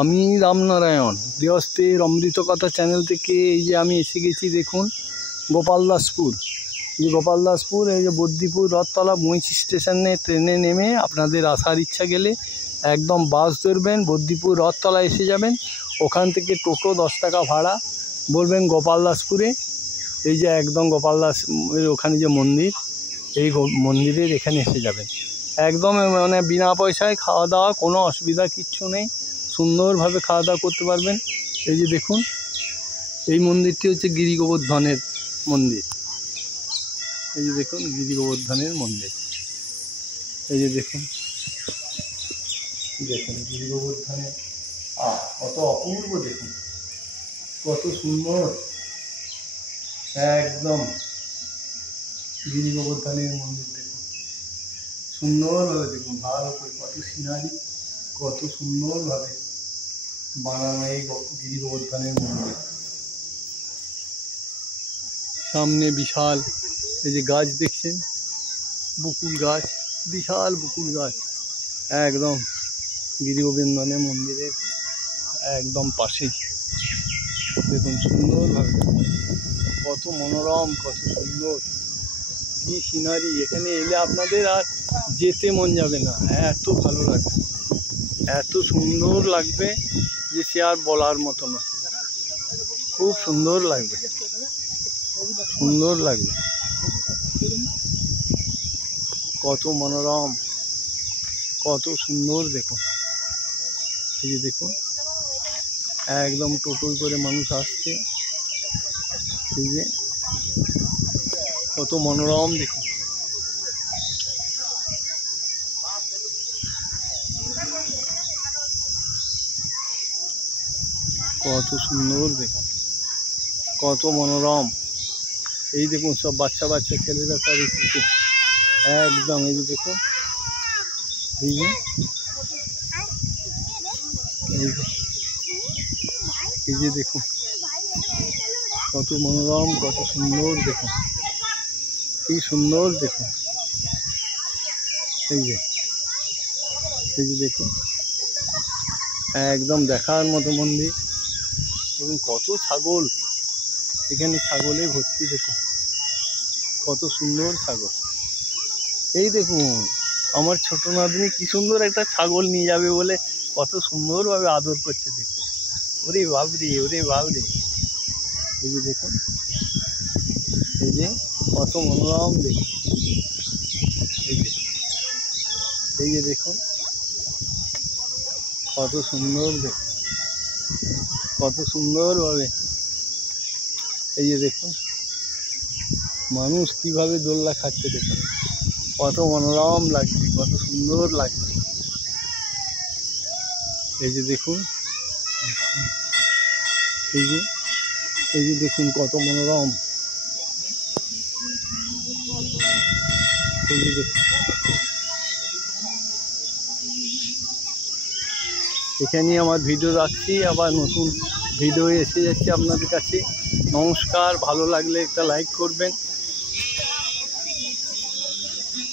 আমি রামনারায়ণ গৃহস্থের অমৃত কথা চ্যানেল থেকে এই যে আমি এসে গেছি দেখুন গোপালদাসপুর। এই গোপালদাসপুর এই যে বদ্দিপুর রথতলা বইচি স্টেশনে ট্রেনে নেমে আপনাদের আসার ইচ্ছা গেলে একদম বাস ধরবেন, বদ্দিপুর রথতলা এসে যাবেন। ওখান থেকে টোটো 10 টাকা ভাড়া, বলবেন গোপালদাসপুরে। এই যে একদম গোপালদাস ওখানে যে মন্দির, এই মন্দিরের এখানে এসে যাবেন। একদম মানে বিনা পয়সায় খাওয়া দাওয়া, কোনো অসুবিধা কিচ্ছু নেই, সুন্দরভাবে খাওয়া দাওয়া করতে পারবেন। এই যে দেখুন এই মন্দিরটি হচ্ছে গিরি গোবর্ধনের মন্দির। এই যে দেখুন গিরি গোবর্ধনের মন্দির। এই যে দেখুন দেখুন গিরি গোবর্ধনের কত অপূর্ব, দেখুন কত সুন্দর, একদম গিরি গোবর্ধনের মন্দির দেখুন সুন্দরভাবে, দেখুন ভালো করে কত সিনারি, কত সুন্দরভাবে বানানো এই গিরি গোবর্ধনের মন্দির। সামনে বিশাল এই যে গাছ দেখছেন, বকুল গাছ, বিশাল বকুল গাছ, একদম গিরি গোবর্ধনের মন্দিরের একদম পাশেই। দেখুন সুন্দরভাবে, দেখুন কত মনোরম, কত সুন্দর, কি সিনারি। এখানে এলে আপনাদের আর যেতে মন যাবে না, এত ভালো লাগবে, এত সুন্দর লাগবে যে সে আর বলার মতো না। খুব সুন্দর লাগবে, সুন্দর লাগবে, কত মনোরম, কত সুন্দর। দেখুন এই যে দেখুন একদম টোটোয় করে মানুষ আসছে, এই যে কত মনোরম, দেখুন কত সুন্দর, দেখুন কত মনোরম। এই দেখুন সব বাচ্চা বাচ্চা ছেলেরা সব এসেছে একদম। এই যে দেখুন এই যে এই যে দেখুন কত মনোরম, কত সুন্দর, দেখুন কি সুন্দর, দেখুন এই যে দেখুন একদম দেখার মতো মন্দির। এবং কত ছাগল, এখানে ছাগলে ভর্তি, দেখুন কত সুন্দর ছাগল। এই দেখুন আমার ছোট নাতনি কি সুন্দর একটা ছাগল নিয়ে যাবে বলে কত সুন্দরভাবে আদর করছে, দেখুন ওরে বাবরে, ওরে বাবরে। এই যে দেখুন এই যে কত মনোরম, দেখুন এই যে দেখুন কত সুন্দর, দেখুন কত সুন্দরভাবে। এই যে দেখুন মানুষ কিভাবে দোলনা খাচ্ছে, দেখুন কত মনোরম লাগছে, কত সুন্দর লাগছে। এই যে দেখুন এই যে দেখুন কত মনোরম। এই যে দেখুন এখানেই আমার ভিডিও রাখছি, আবার নতুন ভিডিও এসে যাচ্ছে আপনাদের কাছে। নমস্কার, ভালো লাগলে একটা লাইক করবেন।